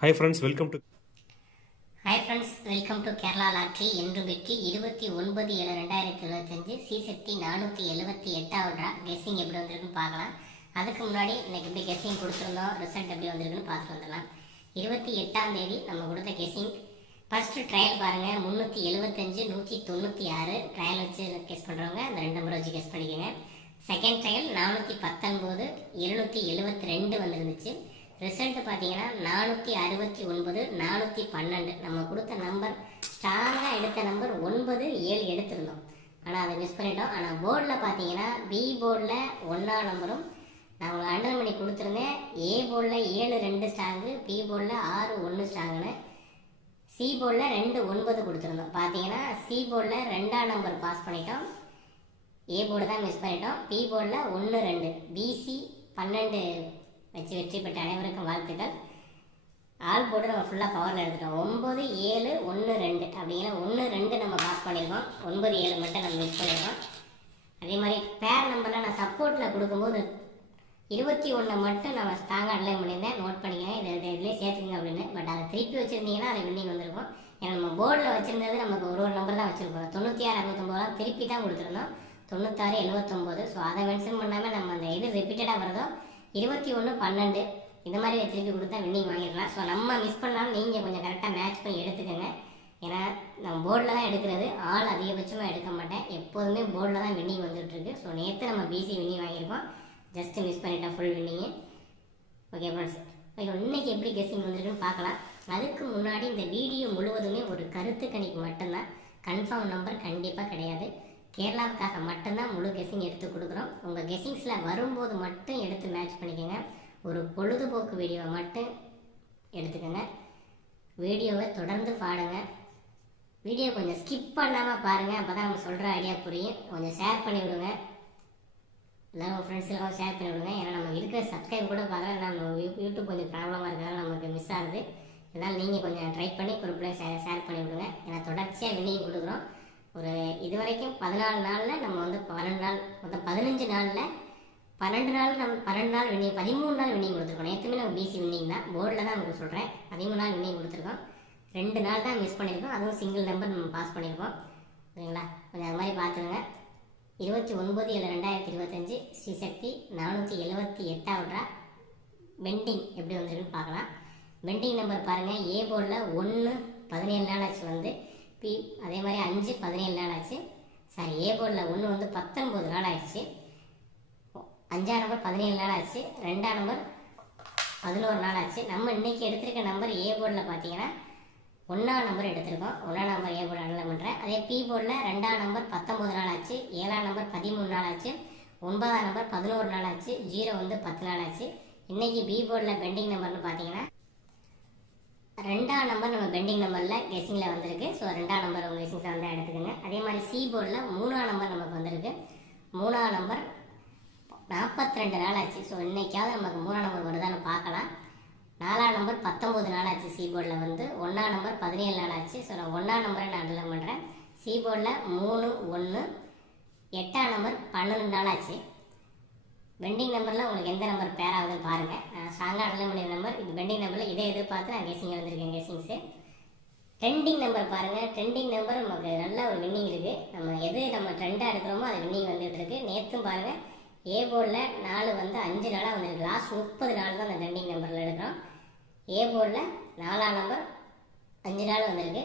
Hi friends, welcome to hi friends, welcome to Kerala lottery. என்று வெற்றி 29/7/2025 சிசக்தி 478வது draw. Guessing எப்படி வந்திருக்குன்னு பார்க்கலாம். அதுக்கு முன்னாடி இன்னைக்கு எப்படி கெஸ்ஸிங் கொடுத்துருந்தோம், ரிசல்ட் எப்படி வந்திருக்குன்னு பார்த்துட்டு வந்துடலாம். 28ஆம் தேதி நம்ம கொடுத்த கெஸ்ஸிங் ஃபர்ஸ்ட் ட்ரையல் பாருங்கள். 375 196 ட்ரையல் வச்சு கெஸ் பண்ணுறவங்க அந்த 2 நம்பரை வச்சு கெஸ் பண்ணிக்கோங்க. செகண்ட் ட்ரையல் 419 272 வந்துருந்துச்சு. ரிசல்ட் பார்த்தீங்கன்னா 469 412. நம்ம கொடுத்த நம்பர் ஸ்ட்ராங்காக எடுத்த நம்பர் 9 7 எடுத்திருந்தோம். ஆனால் அதை மிஸ் பண்ணிட்டோம். ஆனால் போர்டில் பார்த்தீங்கன்னா பி போர்டில் 1ஆம் நம்பரும் நான் உங்களுக்கு அண்டர் பண்ணி கொடுத்துருந்தேன். ஏ போர்டில் 7 2 ஸ்ட்ராங்கு, பி போர்டில் 6 1 ஸ்ட்ராங்குன்னு. சி போர்டில் 2 9 கொடுத்துருந்தோம். பார்த்தீங்கன்னா சி போர்டில் 2ஆம் நம்பர் பாஸ் பண்ணிட்டோம். ஏ போர்டு தான் மிஸ் பண்ணிட்டோம். பி போர்டில் 1 2 பிசி 12 வச்சு வெற்றி பெற்ற அனைவருக்கும் வாழ்த்துக்கள். ஆல் போர்டு நம்ம ஃபுல்லாக பவரில் எடுத்துட்டோம். 9 7 1 2 அப்படிங்கிற 1 2 நம்ம பாஸ் பண்ணியிருக்கோம். 9 7 மட்டும் நம்ம மிஸ் பண்ணியிருக்கோம். அதே மாதிரி பேர் நம்பரில் நான் சப்போர்ட்டில் கொடுக்கும்போது 21 மட்டும் நம்ம ஸ்ட்ராங்காக அட்லைன் பண்ணியிருந்தேன். நோட் பண்ணிக்கோங்க, இதிலே சேர்த்துங்க அப்படின்னு. பட் அதை திருப்பி வச்சுருந்தீங்கன்னா அதை வின்னிங் வந்திருக்கும். ஏன்னா நம்ம போர்டில் வச்சுருந்தது நமக்கு ஒரு நம்பர் தான் வச்சுருக்கோம். 96 69 திருப்பி தான் கொடுத்துருந்தோம். 96 79. ஸோ அதை மென்ஷன் பண்ணாமல் நம்ம அந்த இது ரிப்பீட்டடாக வருதோ 21 12 இந்த மாதிரி திருப்பி கொடுத்தா வின்னிங் வாங்கிடலாம். ஸோ நம்ம மிஸ் பண்ணாலும் நீங்கள் கொஞ்சம் கரெக்டாக மேட்ச் பண்ணி எடுத்துக்கோங்க. ஏன்னா நம்ம போர்டில் தான் எடுக்கிறது, ஆள் அதிகபட்சமாக எடுக்க மாட்டேன். எப்போதுமே போர்டில் தான் வின்னிங் வந்துட்டுருக்கு. ஸோ நேற்று நம்ம பிசி வின்னிங் வாங்கியிருக்கோம், ஜஸ்ட்டு மிஸ் பண்ணிட்டோம் ஃபுல் வின்னிங்கு. ஓகே ஃப்ரெண்ட்ஸ், இன்னைக்கு எப்படி கெஸ்ஸிங் வந்திருக்குன்னு பார்க்கலாம். அதுக்கு முன்னாடி இந்த வீடியோ முழுவதுமே ஒரு கருத்து கணிப்பு மட்டும்தான், கன்ஃபார்ம் நம்பர் கண்டிப்பாக கிடையாது. கேரளாவுக்காக மட்டும்தான் முழு கெஸ்ஸிங் எடுத்து கொடுக்குறோம். உங்கள் கெஸ்ஸிங்ஸில் வரும்போது மட்டும் எடுத்து மேட்ச் பண்ணிக்கோங்க. ஒரு பொழுதுபோக்கு வீடியோவை மட்டும் எடுத்துக்கோங்க. வீடியோவை தொடர்ந்து பாடுங்க. வீடியோ கொஞ்சம் ஸ்கிப் பண்ணாமல் பாருங்கள், அப்போ தான் நம்ம சொல்கிற ஐடியா புரியும். கொஞ்சம் ஷேர் பண்ணி விடுங்க, எல்லோரும் உங்கள் ஃப்ரெண்ட்ஸுக்கெல்லாம் ஷேர் பண்ணி விடுங்க. ஏன்னா நம்ம இருக்கிற சப்ஸ்கிரைப் கூட பார்க்கலாம். நம்ம யூடியூப் கொஞ்சம் ப்ராப்ளமாக இருக்கிறதால நமக்கு மிஸ் ஆகுது. இதனால் நீங்கள் கொஞ்சம் ட்ரை பண்ணி குரூப்பில் ஷேர் பண்ணி விடுங்க. ஏன்னா தொடர்ச்சியாக வின்னிங் கொடுக்குறோம். ஒரு இது வரைக்கும் 14 நாளில் நம்ம வந்து 12 நாள் மொத்தம் 15 நாளில் 12 நாள் நம்ம 12 நாள் வின்னிங் 13 நாள் வின்னிங் கொடுத்துருக்கோம். நேற்றுமே நம்ம பிசி வின்னிங் தான், போர்டில் தான் நமக்கு சொல்கிறேன். 13 நாள் வின்னிங் கொடுத்துருக்கோம். 2 நாள் தான் மிஸ் பண்ணியிருக்கோம், அதுவும் சிங்கிள் நம்பர் நம்ம பாஸ் பண்ணியிருக்கோம். ஓகேங்களா, கொஞ்சம் அது மாதிரி பார்த்துருங்க. 29/7/2025 ஸ்ரீசக்தி 478வது ட்ரா. பெண்டிங் எப்படி வந்திருக்குன்னு பார்க்கலாம். பெண்டிங் நம்பர் பாருங்கள். ஏ போர்டில் 1 17 நாள் ஆச்சு வந்து. பி அதே மாதிரி 5 17 நாள் ஆச்சு. சாரி, ஏ போர்டில் 1 வந்து 19 நாள் ஆயிடுச்சு. 5ஆம் நம்பர் 17 நாள் ஆச்சு. 2ஆம் நம்பர் 11 நாள் ஆச்சு. நம்ம இன்றைக்கி எடுத்திருக்க நம்பர் ஏ போர்டில் பார்த்தீங்கன்னா 1ஆம் நம்பர் எடுத்திருக்கோம். 1ஆம் நம்பர் ஏ போர்டு அனலைன் பண்ணுறேன். அதே பி போர்டில் 2ஆம் நம்பர் 19 நாள் ஆச்சு. 7ஆம் நம்பர் 13 நாள் ஆச்சு. 9ஆம் நம்பர் 11 நாள் ஆச்சு. 0 வந்து 10 நாள் ஆச்சு. இன்றைக்கி பி போர்டில் பெண்டிங் நம்பர்னு பார்த்தீங்கன்னா 2ஆம் நம்பர் நம்ம பெண்டிங் நம்பரில் கெஸ்ஸிங்கில் வந்திருக்கு. ஸோ 2ஆம் நம்பர் உங்கள் கெஸ்ஸிங்ஸில் வந்து எடுத்துக்கோங்க. அதே மாதிரி சி போர்டில் 3ஆம் நம்பர் நமக்கு வந்திருக்கு. 3ஆம் நம்பர் 42 நாள் ஆச்சு. ஸோ இன்றைக்காவது நமக்கு 3ஆம் நம்பர் வருதான்னு பார்க்கலாம். 4ஆம் நம்பர் 19 நாள் ஆச்சு. சி போர்டில் வந்து 1ஆம் நம்பர் 17 நாள் ஆச்சு. ஸோ நான் 1ஆம் நம்பரை நான் அண்டர்லைன் பண்ணுறேன். சி போர்டில் 3 1. 8ஆம் நம்பர் 12 நாள் ஆச்சு. பெண்டிங் நம்பரில் உங்களுக்கு எந்த நம்பர் பேர் ஆகுதுன்னு பாருங்கள். நான் ஸ்ட்ராங்காக அண்டர்லைன் பண்ணிய நம்பர் இது பெண்டிங் நம்பரில் இதை எதிர்பார்த்து நான் கெஸ்ஸிங் வந்திருக்கேன். கெஸ்ஸிங்ஸு ட்ரெண்டிங் நம்பர் பாருங்கள். ட்ரெண்டிங் நம்பர் நமக்கு நல்ல ஒரு வின்னிங் இருக்குது. நம்ம எது நம்ம ட்ரெண்டாக எடுக்கிறோமோ அது வின்னிங் வந்துட்டு இருக்கு. நேற்றும் பாருங்கள், ஏ போர்டில் 4 வந்து 5 நாளாக வந்துருக்கு. லாஸ்ட் 30 நாள் தான் அந்த ட்ரெண்டிங் நம்பரில் எடுக்கிறோம். ஏ போர்டில் 4ஆம் நம்பர் 5 நாள் வந்திருக்கு.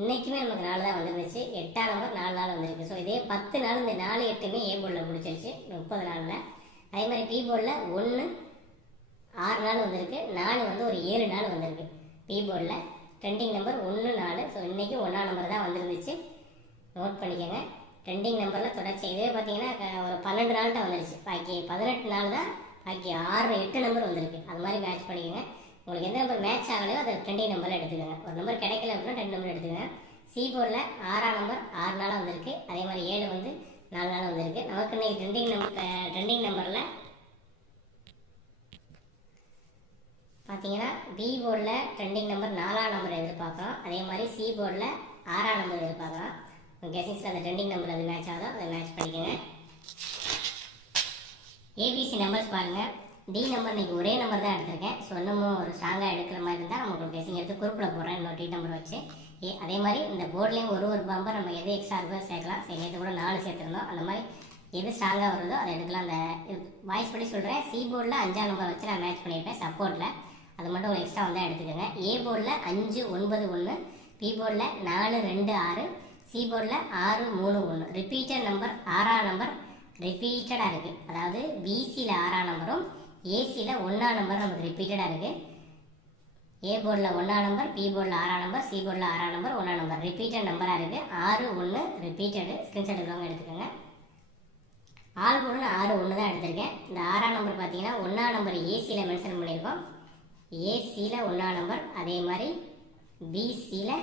இன்றைக்குமே நமக்கு 4 தான் வந்துருந்துச்சு. 8ஆம் நம்பர் 4 நாள் வந்திருக்கு. ஸோ இதே 10 நாள் இந்த 4 8மே ஏ போர்டில் முடிச்சிருச்சு 30 நாளில். அதே மாதிரி பி போர்டில் 1 6 நாள் வந்திருக்கு. 4 வந்து ஒரு 7 நாள் வந்திருக்கு. பி போர்டில் ட்ரெண்டிங் நம்பர் 1 4. ஸோ இன்றைக்கி 1ஆம் நம்பர் தான் வந்துருந்துச்சு, நோட் பண்ணிக்கோங்க. ட்ரெண்டிங் நம்பரில் தொடர்ச்சி இதே பார்த்தீங்கன்னா ஒரு 12 நாள் தான் வந்துருச்சு. பாக்கி 18 நாள் தான், பாக்கி 6 8 நம்பர் வந்திருக்கு. அது மாதிரி மேட்ச் பண்ணிக்கோங்க. உங்களுக்கு எந்த நம்பர் மேட்ச் ஆகலையோ அதை ட்ரெண்டிங் நம்பரில் எடுத்துக்கோங்க. ஒரு நம்பர் கிடைக்கல அப்படின்னா 2 நம்பர் எடுத்துக்கோங்க. சி போர்டில் 6ஆம் நம்பர் 6 நாளாக வந்திருக்கு. அதே மாதிரி 7 வந்து 4 நாள் வந்திருக்கு. நமக்கு இன்னைக்கு ட்ரெண்டிங் நம்பரில் பார்த்தீங்கன்னா பி போர்டில் ட்ரெண்டிங் நம்பர் 4ஆம் நம்பர் எதிர்பார்க்குறோம். அதே மாதிரி சி போர்டில் 6ஆம் நம்பர் எதிர்பார்க்குறோம். கெஸ்ஸிங்ஸில் அந்த ட்ரெண்டிங் நம்பர் அது மேட்ச் ஆகுதோ அதை மேட்ச் பண்ணிக்கோங்க. ஏபிசி நம்பர்ஸ் பாருங்கள். டி நம்பர் இன்றைக்கி ஒரே நம்பர் தான் எடுத்திருக்கேன். ஸோ இன்னமும் ஒரு ஸ்ட்ராங்காக எடுக்கிற மாதிரி இருந்தால் நம்ம உங்களுக்கு கெஸிங் எடுத்து குரூப்பில் போடுறேன் இன்னொரு டி நம்பர் வச்சு. அதே மாதிரி இந்த போர்ட்லேயும் ஒரு பம்பர் நம்ம எது எக்ஸ்ட்ரா இருக்கோ சேர்க்கலாம். சரி, நேற்று கூட 4 சேர்த்துருந்தோம். அந்த மாதிரி எது ஸ்ட்ராங்காக வருதோ அதை எடுக்கலாம். அந்த வாய்ஸ் படி சொல்கிறேன். சி போர்டில் 5ஆம் நம்பர் வச்சு நான் மேட்ச் பண்ணியிருப்பேன் சப்போர்ட்டில். அது மட்டும் ஒரு எக்ஸ்ட்ரா வந்தால் எடுத்துக்கோங்க. ஏ போர்டில் 5 9 1, பி போர்டில் 4 2 6, சி போர்டில் 6 3 1. ரிப்பீட்டட் நம்பர் 6ஆம் நம்பர் ரிப்பீட்டடாக இருக்குது. அதாவது பிசியில் 6ஆம் நம்பரும் ஏசியில் 1ஆம் நம்பர் நமக்கு ரிப்பீட்டடாக இருக்குது. ஏ போர்டில் 1ஆம் நம்பர், பி போர்டில் 6ஆம் நம்பர், சி போர்டில் 6ஆம் நம்பர் 1ஆம் நம்பர் ரிப்பீட்டட் நம்பராக இருக்குது. 6 1 ரிப்பீட்டடு. ஸ்க்ரீன்ஷாட் எடுக்கிறவங்க எடுத்துக்கோங்க. ஆல் போர்டு 6 1 தான் எடுத்திருக்கேன். இந்த 6ஆம் நம்பர் பார்த்தீங்கன்னா 1ஆம் நம்பர் ஏசியில் மென்ஷன் பண்ணியிருக்கோம். ஏசியில் 1ஆம் நம்பர், அதே மாதிரி பிசியில்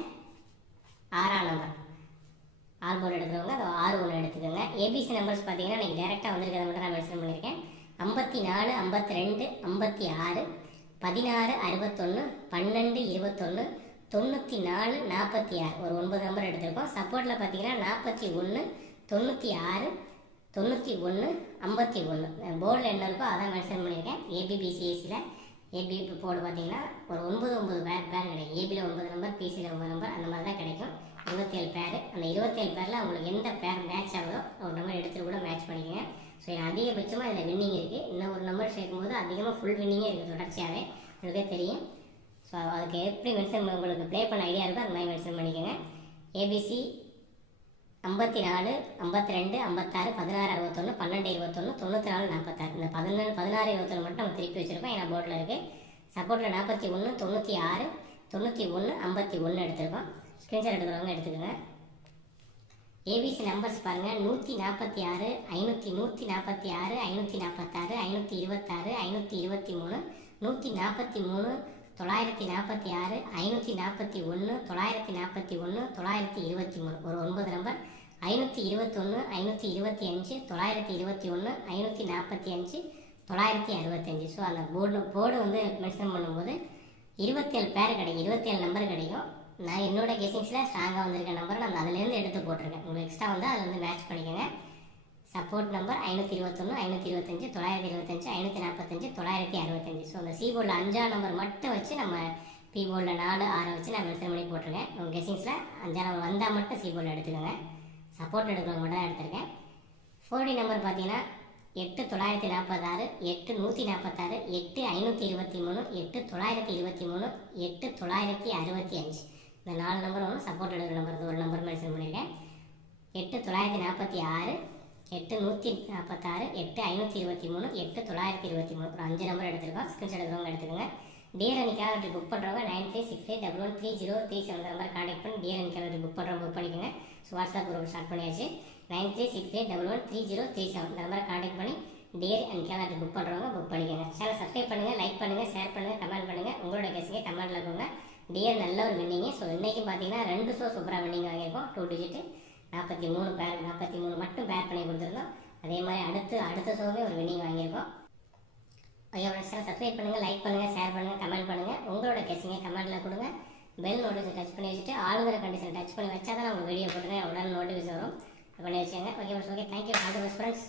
6ஆம் நம்பர். ஆல் போர்டு எடுக்கிறவங்க அது 6 1 எடுத்துக்கோங்க. ஏபிசி நம்பர்ஸ் பார்த்தீங்கன்னா இன்றைக்கி டேரெக்டாக வந்திருக்கிறத மட்டும் நான் மென்ஷன் பண்ணியிருக்கேன். 54 52 56 16 61 12 21 94 46 ஒரு 9 நம்பர் எடுத்திருக்கோம். சப்போர்ட்டில் பார்த்தீங்கன்னா 41 96 91 51 போர்டில் என்ன இருக்கோ அதான் மென்ஷன் பண்ணியிருக்கேன். ஏபிபிசிஎஸ்சியில் ஏபி போர்டு பார்த்தீங்கன்னா ஒரு 9 பேர் கிடைக்கும். ஏபியில் 9 நம்பர், பிசியில் 9 நம்பர், அந்த மாதிரி தான் கிடைக்கும். 27 பேர். அந்த 27 பேரில் உங்களுக்கு எந்த பேர் மேட்ச் ஆகுதோ ஒரு நம்பர் எடுத்துகிட்டு கூட மேட்ச் பண்ணிக்கோங்க. ஸோ அதிகபட்சமாக இதில் வின்னிங் இருக்குது. இன்னும் ஒரு நம்பர் சேர்க்கும்போது அதிகமாக ஃபுல் வின்னிங்கே இருக்குது தொடர்ச்சியாகவே. உங்களுக்கே தெரியும். ஸோ அதுக்கு எப்படி மென்ஷன் உங்களுக்கு ப்ளே பண்ண ஐடியா இருக்கோ அது மாதிரி மென்ஷன் பண்ணிக்கோங்க. ஏபிசி 54 52 56 16 61 12 21 94 46. இந்த 16 21 மட்டும் நம்ம திருப்பி வச்சுருக்கோம். ஏன்னா போர்டில் இருக்குது. சப்போர்ட்டில் 41 96 91 51 எடுத்துருக்கோம். ஸ்க்ரீன்ஷாட் எடுக்கிறவங்க எடுத்துக்கோங்க. ஏபிசி நம்பர்ஸ் பாருங்கள். 146 146 546 526 523 143 946 541 941 923 ஒரு 9 நம்பர். 521 525 921 545 965. ஸோ அந்த போர்டு வந்து மென்ஷன் பண்ணும்போது 27 பேர் கிடைக்கும். 27 நம்பர் கிடைக்கும். நான் என்னோட கெஸிங்ஸில் ஸ்ட்ராங்காக வந்திருக்க நம்பரை நான் அதுலேருந்து எடுத்து போட்டிருக்கேன். உங்களுக்கு எக்ஸ்ட்ரா வந்து அதில் வந்து மேட்ச் பண்ணிக்கோங்க. Support number 521 525 925 545 965. ஸோ அந்த சி போர்டில் 5ஆம் நம்பர் மட்டும் வச்சு நம்ம பி போர்டில் 4 6 வச்சு நான் மென்ஷன் பண்ணி போட்டிருக்கேன். உங்கள் கெஸிங்ஸில் 5ஆம் நம்பர் வந்தால் மட்டும் சி போர்டில் எடுத்துக்கோங்க. சப்போர்ட் எடுக்கிறவங்க மட்டும் தான் எடுத்திருக்கேன். 4D நம்பர் பார்த்தீங்கன்னா 8 946 8 146 8 523 8 923 8 965. இந்த 4 நம்பர் ஒன்று சப்போர்ட் எடுக்கிற நம்பர் ஒரு நம்பர் மென்ஷன் பண்ணியிருக்கேன். 8 946 8 146 8 523 8 923 ஒரு 5 நம்பர் எடுத்துருக்கோம். ஸ்க்ரீன்ஷாட் எடுக்கிறவங்க எடுத்துக்கோங்க. டியர் அண்ட் கேலண்டர் புக் பண்ணுறவங்க 9368113037 நம்பர் கான்டாக்ட் பண்ணி டியர் அண்ட் கேலண்டர் புக் பண்ணிக்கோங்க. ஸோ வாட்ஸ்அப் குரூப் ஸ்டார்ட் பண்ணியாச்சு. 9368113037 இந்த நம்பரை கான்டாக்ட் பண்ணி டியர் அண்ட் கேலண்டர் புக் பண்ணுறவங்க புக் பண்ணிக்கோங்க. சேனல் சப்ஸ்கிரைப் பண்ணுங்கள், லைக் பண்ணுங்கள், ஷேர் பண்ணுங்கள், கமெண்ட் பண்ணுங்கள். உங்களோட கெஸிங்க கமெண்ட்டில் இருக்கோங்க. டியர் நல்ல ஒரு வின்னிங்கு. ஸோ இன்றைக்கும் பார்த்தீங்கன்னா 2 ஷோ சூப்பராக வின்னிங் வாங்கியிருக்கோம். 2 டிஜிட்டு 43 பேர் 43 மட்டும் பேர் பண்ணி கொடுத்துருந்தோம். அதே மாதிரி அடுத்த ஷோவே ஒரு வின்னிங் வாங்கியிருக்கோம். ஓகே ஃப்ரெண்ட்ஸ், சப்ஸ்கிரைப் பண்ணுங்கள், லைக் பண்ணுங்கள், ஷேர் பண்ணுங்கள், கமெண்ட் பண்ணுங்கள். உங்களோட கெஸிங்க கமெண்ட்டில் கொடுங்க. பெல் நோட்டிஃபிகேஷன் டச் பண்ணி வச்சுட்டு ஆளுங்கிற கண்டிஷன் டச் பண்ணி வச்சா தான் உங்களுக்கு வீடியோ போட்டுருங்க உடனே நோட்டிஃபிகேஷன் வரும். பண்ணி வச்சுங்க. Okay friends, okay, thank you. All the best friends.